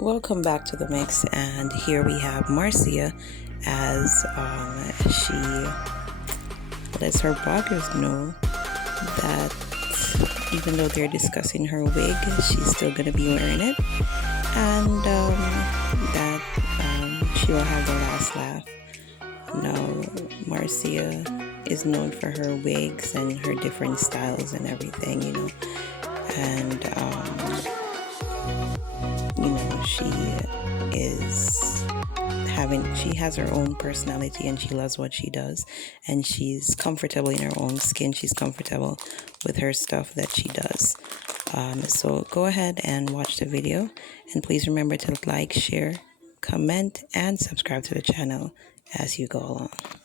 Welcome back to the mix, and here we have Marcia as she lets her bloggers know that even though they're discussing her wig, she's still gonna be wearing it, and that she will have the last laugh. Now, Marcia is known for her wigs and her different styles and everything, and she has her own personality and she loves what she does, and she's comfortable in her own skin. She's comfortable with her stuff that she does. So go ahead and watch the video, and please remember to like, share, comment, and subscribe to the channel as you go along.